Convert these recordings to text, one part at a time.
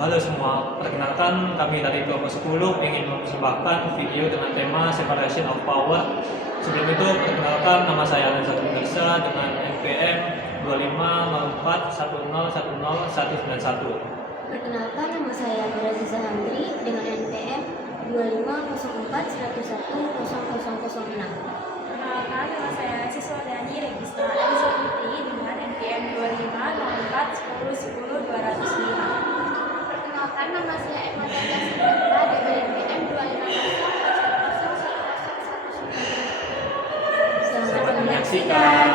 Halo semua, perkenalkan kami dari kelompok 10 ingin mempersembahkan video dengan tema Separation of Power. Sebelum itu, perkenalkan nama saya Alan Satunisa dengan NPM 2504101091. Perkenalkan, nama saya Nuraziza Hamdi dengan NPM 250411100006. Perkenalkan, nama saya Siswadani Registra Eliza Putri dengan NPM 250410100205. Perkenalkan, nama saya Emma Tanda Sindra dengan NPM 2500101019. Selamat menyaksikan.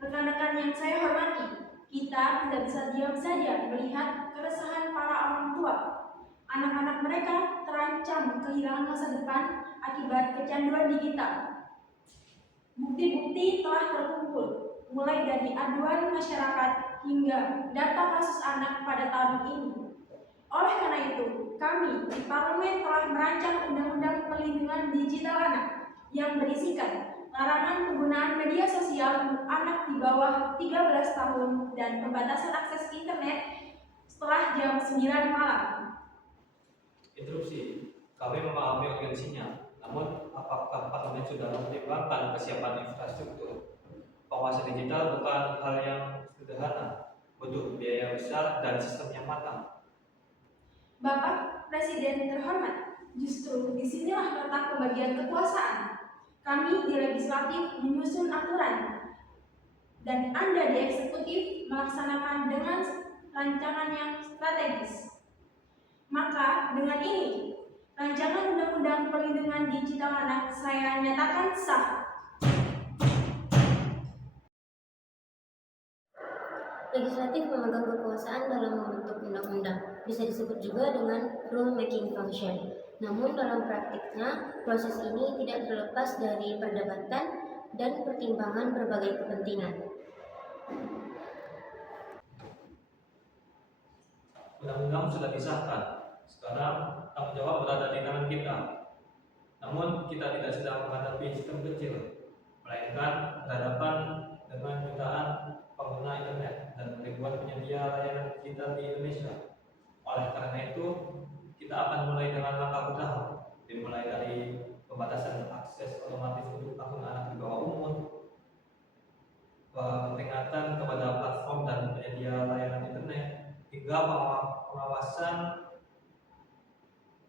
Rekan-rekan yang saya hormati, kita tidak bisa diam saja melihat keresahan para orang tua. Anak-anak mereka terancam kehilangan masa depan akibat kecanduan digital. Bukti-bukti telah terkumpul, mulai dari aduan masyarakat hingga data kasus anak pada tahun ini. Oleh karena itu, kami di Parlemen telah merancang Undang-Undang Perlindungan Digital Anak yang berisikan larangan penggunaan media sosial untuk anak di bawah 13 tahun dan pembatasan akses internet setelah jam 9 malam. Interupsi, kami memahami urgensinya, namun apakah Parlemen sudah mempertimbangkan kesiapan infrastruktur? Penguasa digital bukan hal yang sederhana, butuh biaya besar dan sistem yang matang. Bapak Presiden terhormat, justru disinilah letak pembagian kekuasaan. Kami di legislatif menyusun aturan, dan Anda di eksekutif melaksanakan dengan rancangan yang strategis. Maka dengan ini, rancangan Undang-Undang Perlindungan Digital Anak saya nyatakan sah. Legislatif memegang kekuasaan dalam membentuk undang-undang, bisa disebut juga dengan rule making function. Namun dalam praktiknya, proses ini tidak terlepas dari perdebatan dan pertimbangan berbagai kepentingan. Undang-undang sudah disahkan, sekarang tanggung jawab berada di tangan kita. Namun kita tidak sedang menghadapi sistem kecil, melainkan berhadapan dengan jutaan pengguna internet dan ribuan penyedia layanan digital di Indonesia. Oleh karena itu, kita akan mulai dengan langkah bertahap, dimulai dari pembatasan akses otomatis untuk akun anak di bawah umur, peringatan kepada platform dan penyedia layanan internet, hingga pengawasan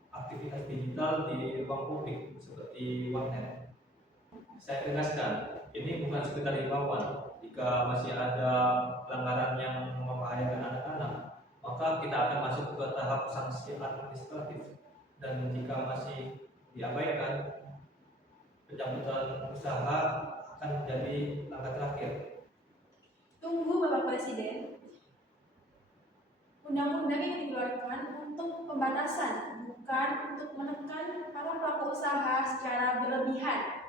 aktivitas digital di ruang publik seperti warnet. Saya tegaskan, ini bukan sekedar himbauan. Jika masih ada pelanggaran yang membahayakan anak-anak, maka kita akan masuk ke tahap sanksi administratif. Dan jika masih diabaikan, pencabutan usaha akan menjadi langkah terakhir. Tunggu Bapak Presiden. Undang-undang yang dikeluarkan untuk pembatasan, bukan untuk menekan para pelaku usaha secara berlebihan.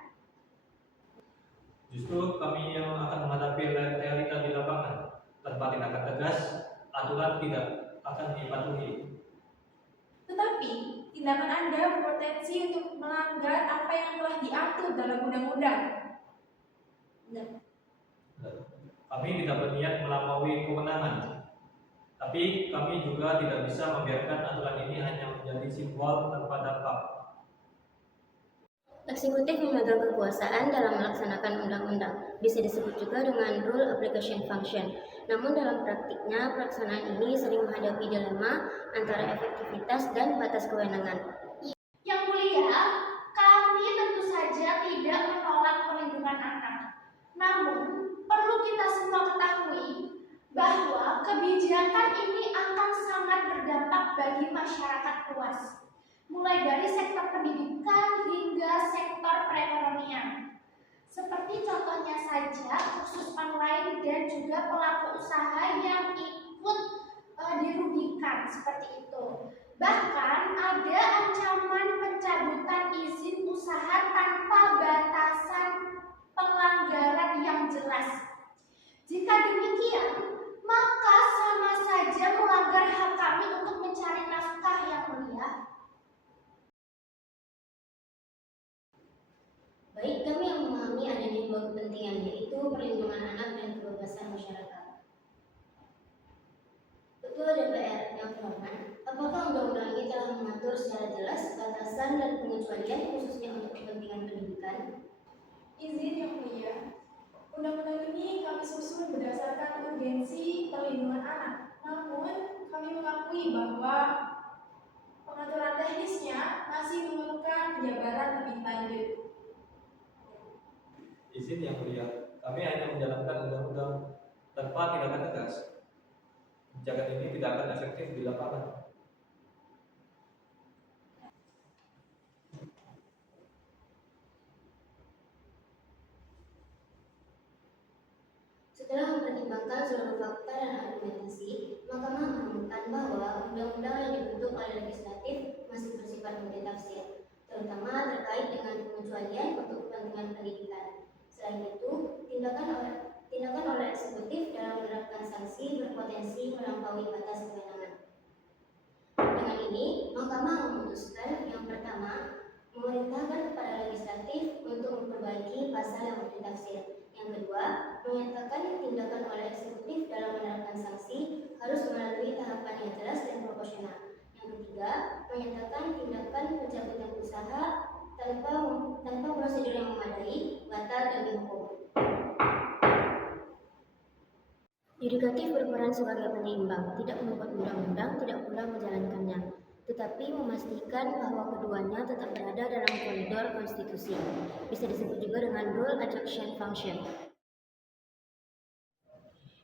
Justru kami yang akan menghadapi realita di lapangan. Tanpa tindakan tegas, aturan tidak akan dipatuhi. Tetapi, tindakan Anda berpotensi untuk melanggar apa yang telah diatur dalam undang-undang. Kami tidak berniat melampaui kewenangan, tapi kami juga tidak bisa membiarkan aturan ini hanya menjadi simbol tanpa dampak. Eksekutif memegang kekuasaan dalam melaksanakan undang-undang, bisa disebut juga dengan rule application function. Namun dalam praktiknya, pelaksanaan ini sering menghadapi dilema antara efektivitas dan batas kewenangan. Yang mulia, kami tentu saja tidak menolak perlindungan anak. Namun, perlu kita semua ketahui bahwa kebijakan ini akan sangat berdampak bagi masyarakat luas, mulai dari sektor pendidikan hingga sektor perekonomian. Seperti contohnya saja kursus online dan juga pelaku usaha yang ikut dirugikan seperti itu. Bahkan ada ancaman pencabutan izin usaha tanpa batasan pelanggaran yang jelas. Jika demikian, maka sama saja melanggar hak kami untuk mencari nafkah yang mulia. Baik, kami yang memahami adanya dua kepentingan, yaitu perlindungan anak dan kebebasan masyarakat. Ketua DPR Apakah undang-undang ini telah mengatur secara jelas batasan dan pengecualian khususnya untuk kepentingan pendidikan? Izin yang mulia, undang-undang ini kami susun berdasarkan urgensi perlindungan anak. Namun, kami mengakui bahwa pengaturan teknisnya masih memerlukan penjabaran lebih lanjut. Izin yang mulia, kami hanya menjalankan undang-undang tanpa tindakan tegas. Kebijakan ini tidak akan efektif di lapangan. Setelah mempertimbangkan seluruh fakta dan argumentasi, Mahkamah menemukan bahwa undang-undang yang dibentuk oleh legislatif masih bersifat multitafsir, terutama terkait dengan pengecualian untuk kepentingan pendidikan. Selain itu, tindakan oleh eksekutif dalam menerapkan sanksi berpotensi melampaui batas kewenangan. Dengan ini, Mahkamah memutuskan yang pertama, memerintahkan kepada legislatif untuk memperbaiki pasal yang multitafsir. Yang kedua, menyatakan tindakan oleh eksekutif dalam menerapkan sanksi harus melalui tahapan yang jelas dan proporsional. Yang ketiga, menyatakan tindakan pencabutan usaha tanpa prosedur yang memadai batal demi hukum. Yudikatif berperan sebagai penyeimbang, tidak membuat undang-undang, tidak pula menjalankannya, tetapi memastikan bahwa keduanya tetap berada dalam koridor konstitusi. Bisa disebut juga dengan rule adjunction function.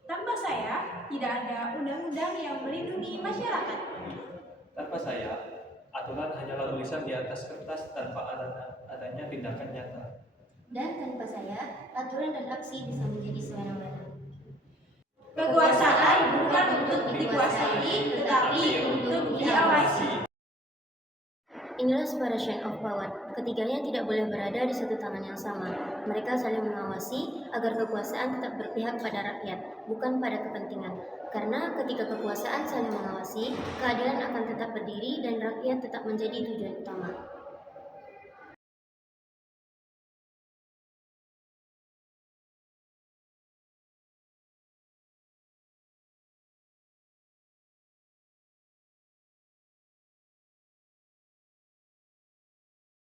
Tanpa saya, tidak ada undang-undang yang melindungi masyarakat. Tanpa saya, aturan hanyalah tulisan di atas kertas tanpa adanya tindakan nyata. Dan tanpa saya, aturan dan aksi bisa menjadi sewenang-wenang. Kekuasaan bukan untuk dikuasai, tetapi untuk diawasi. Inilah separation of power. Ketiganya tidak boleh berada di satu tangan yang sama. Mereka saling mengawasi agar kekuasaan tetap berpihak pada rakyat, bukan pada kepentingan. Karena ketika kekuasaan saling mengawasi, keadilan akan tetap berdiri dan rakyat tetap menjadi tujuan utama.